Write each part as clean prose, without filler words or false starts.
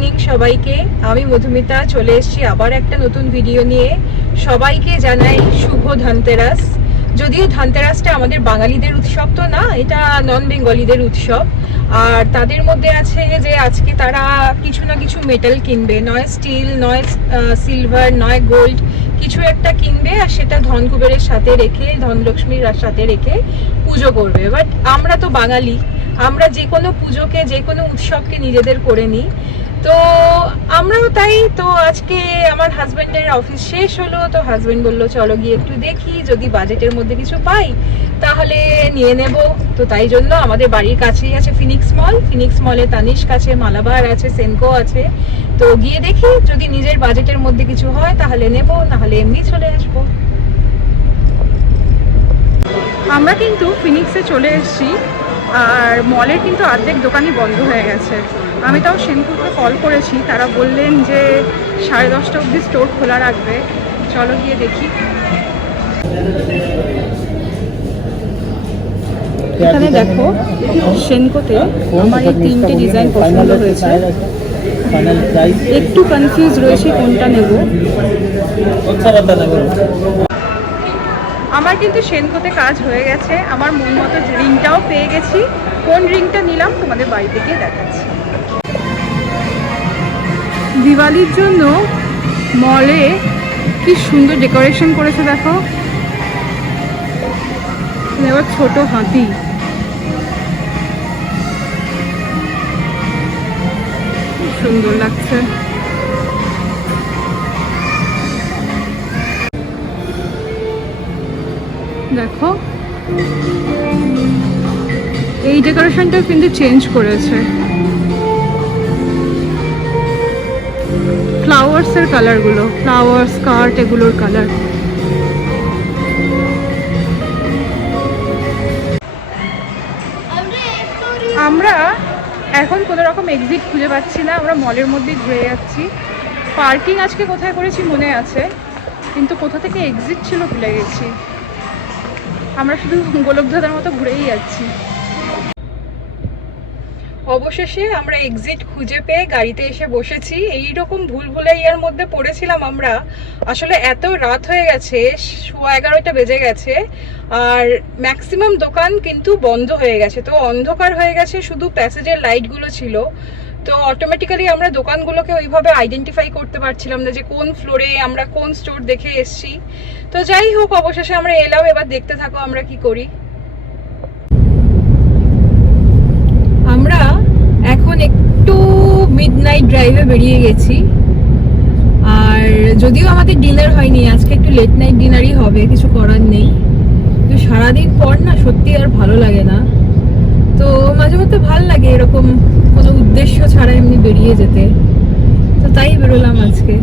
Evening সবাইকে। আমি মধুমিতা চলে এসেছি আবার একটা নতুন ভিডিও নিয়ে। সবাইকে জানাই শুভ ধনতেরাস। যদিও ধনতেরাসটা আমাদের বাঙালিদের উৎসব তো না, এটা নন বেঙ্গলিদের উৎসব। আর তাদের মধ্যে আছে যে আজকে তারা কিছু না কিছু মেটাল কিনবে, নয় স্টিল, নয় সিলভার, নয় গোল্ড, কিছু একটা কিনবে আর সেটা ধন কুবেরের সাথে রেখে, ধনলক্ষ্মীর সাথে রেখে পুজো করবে। বাট আমরা তো বাঙালি, আমরা যে কোনো পুজোকে, যে কোনো উৎসবকে নিজেদের করে নিই। তো আমরাও তাই। তো আজকে আমার হাজব্যান্ডের অফিস শেষ হলো, তো হাজব্যান্ড বললো চলো গিয়ে একটু দেখি, যদি বাজেটের মধ্যে কিছু পাই তাহলে নিয়ে নেব। তো তাই জন্য আমাদের বাড়ির কাছেই আছে ফিনিক্স মল। ফিনিক্স মলে তানিস্ক আছে, মালাবার আছে, সেনকো আছে। তো গিয়ে দেখি যদি নিজের বাজেটের মধ্যে কিছু হয় তাহলে নেব, নাহলে এমনি চলে আসবো। আমরা কিন্তু ফিনিক্সে চলে এসেছি আর মলের কিন্তু অর্ধেক দোকানই বন্ধ হয়ে গেছে। আমি তাও সেনকুকে কল করেছি, তারা বললেন যে 10:30 অবধি স্টোর খোলা রাখবে। চলো গিয়ে দেখি। এখানে দেখো সেনকোতে আমার এই 3টে ডিজাইন পছন্দ হয়েছে, একটু কনফিউজ রয়েছে কোনটা নেব। আমার কিন্তু সেনকোতে কাজ হয়ে গেছে, আমার মন মতো রিংটাও পেয়ে গেছি। কোন রিংটা নিলাম তোমাদের বাড়িতে গিয়ে দেখাচ্ছি। দিওয়ালির জন্য মলে কি সুন্দর ডেকোরেশন করেছে দেখো। এবার ছোট হাতি, খুব সুন্দর লাগছে। দেখো এই ডেকোরেশনটা কিন্তু চেঞ্জ করেছে, ফ্লাওয়ার্সের কালারগুলো, ফ্লাওয়ার স্কার্ট এগুলোর কালার। আমরা এখন কোনো রকম এক্সিট খুঁজে পাচ্ছি না, আমরা মলের মধ্যেই ঘুরে যাচ্ছি। পার্কিং আজকে কোথায় করেছি মনে আছে, কিন্তু কোথা থেকে এক্সিট ছিল ভুলে গেছি। আমরা শুধু গোলকধাঁধার মতো ঘুরেই যাচ্ছি। অবশেষে আমরা এক্সিট খুঁজে পেয়ে গাড়িতে এসে বসেছি। এইরকম ভুলভুলাইয়ার মধ্যে পড়েছিলাম আমরা। আসলে এত রাত হয়ে গেছে, 11:15 বেজে গেছে আর ম্যাক্সিমাম দোকান কিন্তু বন্ধ হয়ে গেছে। তো অন্ধকার হয়ে গেছে, শুধু প্যাসেজের লাইটগুলো ছিল। তো অটোমেটিক্যালি আমরা দোকানগুলোকে ওইভাবে আইডেন্টিফাই করতে পারছিলাম না যে কোন ফ্লোরে আমরা কোন স্টোর দেখে এসছি। তো যাই হোক, অবশেষে আমরা এলাম। এবার দেখতে থাকো আমরা কি করি। আমরা এখন একটু মিডনাইট ড্রাইভে বেরিয়ে গেছি। আর যদিও আমাদের ডিনার হয়নি আজকে, একটু লেট নাইট ডিনারই হবে, কিছু করার নেই। তো সারাদিন পর না সত্যি আর ভালো লাগে না। তো মাঝে মধ্যে ভালো লাগে এরকম কোনো উদ্দেশ্য ছাড়া এমনি বেরিয়ে যেতে। তো তাই বেরোলাম আজকে।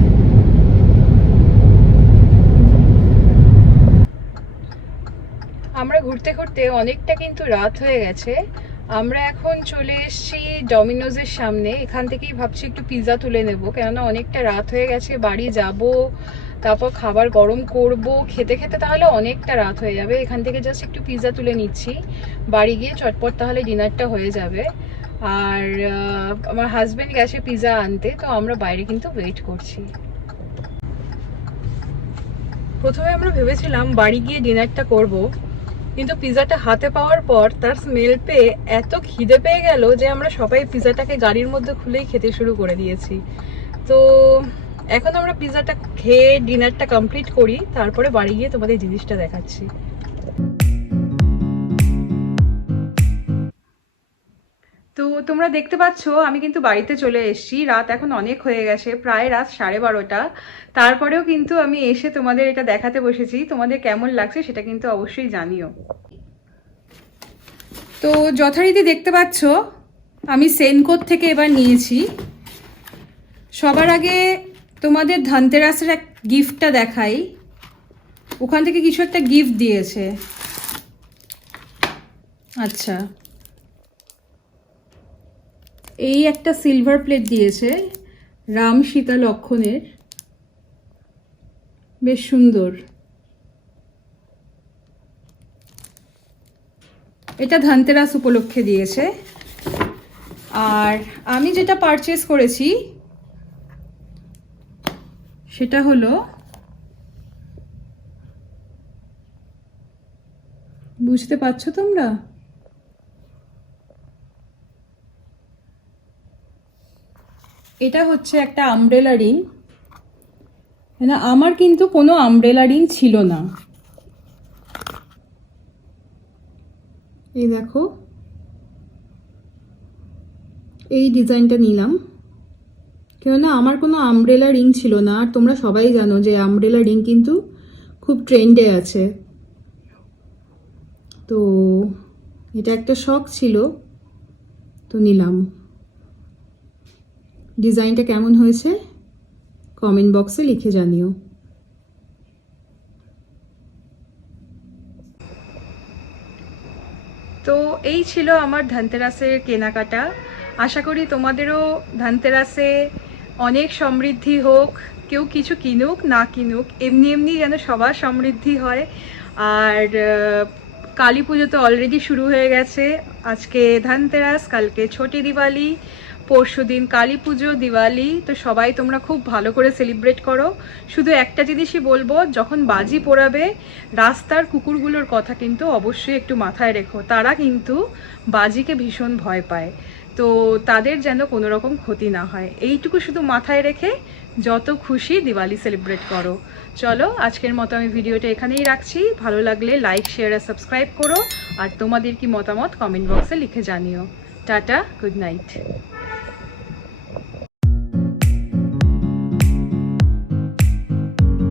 আমরা ঘুরতে ঘুরতে অনেকটা কিন্তু রাত হয়ে গেছে। আমরা এখন চলে এসেছি ডমিনোজের সামনে। এখান থেকেই ভাবছি একটু পিৎজা তুলে নেব, কেননা অনেকটা রাত হয়ে গেছে, বাড়ি যাব, তারপর খাবার গরম করব, খেতে খেতে তাহলে অনেকটা রাত হয়ে যাবে। এখান থেকে জাস্ট একটু পিৎজা তুলে নিচ্ছি, বাড়ি গিয়ে চটপট তাহলে ডিনারটা হয়ে যাবে। আর আমার হাজব্যান্ড গেছে পিৎজা আনতে, তো আমরা বাইরে কিন্তু ওয়েট করছি। প্রথমে আমরা ভেবেছিলাম বাড়ি গিয়ে ডিনারটা করব, কিন্তু পিৎজাটা হাতে পাওয়ার পর তার স্মেল পেয়ে এত খিদে পেয়ে গেল যে আমরা সবাই পিৎজাটাকে গাড়ির মধ্যে খুলেই খেতে শুরু করে দিয়েছি। তো এখন আমরা পিৎজাটা খেয়ে ডিনারটা কমপ্লিট করি, তারপরে বাড়ি গিয়ে তোমাদের জিনিসটা দেখাচ্ছি। তো তোমরা দেখতে পাচ্ছ আমি কিন্তু বাড়িতে চলে এসেছি। রাত এখন অনেক হয়ে গেছে, প্রায় রাত 12:30। তারপরেও কিন্তু আমি এসে তোমাদের এটা দেখাতে বসেছি। তোমাদের কেমন লাগছে সেটা কিন্তু অবশ্যই জানিও। তো যথারীতি দেখতে পাচ্ছ আমি সেনকোর থেকে এবার নিয়েছি। সবার আগে তোমাদের ধনতেরাসের এক গিফটটা দেখাই। ওখান থেকে কিছু একটা গিফট দিয়েছে। আচ্ছা, এই একটা সিলভার প্লেট দিয়েছে রাম সীতা লক্ষণের, বেশ সুন্দর। এটা ধনতেরাস উপলক্ষে দিয়েছে। আর আমি যেটা পারচেজ করেছি সেটা হলো, বুঝতে পারছো তোমরা? এটা হচ্ছে একটা আমব্রেলা রিং। না, আমার কিন্তু কোনো আমব্রেলা রিং ছিল না। এই দেখো, এই ডিজাইনটা নিলাম, কেননা আমার কোনো আমব্রেলা রিং ছিল না। আর তোমরা সবাই জানো যে আমব্রেলা রিং কিন্তু খুব ট্রেন্ডে আছে, তো এটা একটা শখ ছিল, তো নিলাম। ডিজাইনটা কেমন হয়েছে কমেন্ট বক্সে লিখে জানিও। তো এই ছিল আমার ধনতেরাসের কেনাকাটা। আশা করি তোমাদেরও ধনতেরাসে অনেক সমৃদ্ধি হোক, কেউ কিছু কিনুক না কিনুক, এমনি এমনি যেন সবার সমৃদ্ধি হয়। আর কালী পুজো তো অলরেডি শুরু হয়ে গেছে। আজকে ধনতেরাস, কালকে ছোটি দিওয়ালি, পরশু দিন কালী পুজো, দিওয়ালি। তো সবাই তোমরা খুব ভালো করে সেলিব্রেট করো। শুধু একটা জিনিসই বলবো, যখন বাজি পোড়াবে রাস্তার কুকুরগুলোর কথা কিন্তু অবশ্যই একটু মাথায় রেখো। তারা কিন্তু বাজিকে ভীষণ ভয় পায়, তো তাদের যেন কোনো রকম ক্ষতি না হয়, এইটুকু শুধু মাথায় রেখে যত খুশি দিওয়ালি সেলিব্রেট করো। চলো, আজকের মতো আমি ভিডিওটা এখানেই রাখছি। ভালো লাগলে লাইক, শেয়ার আর সাবস্ক্রাইব করো। আর তোমাদের কি মতামত কমেন্ট বক্সে লিখে জানিও। Tata, good night.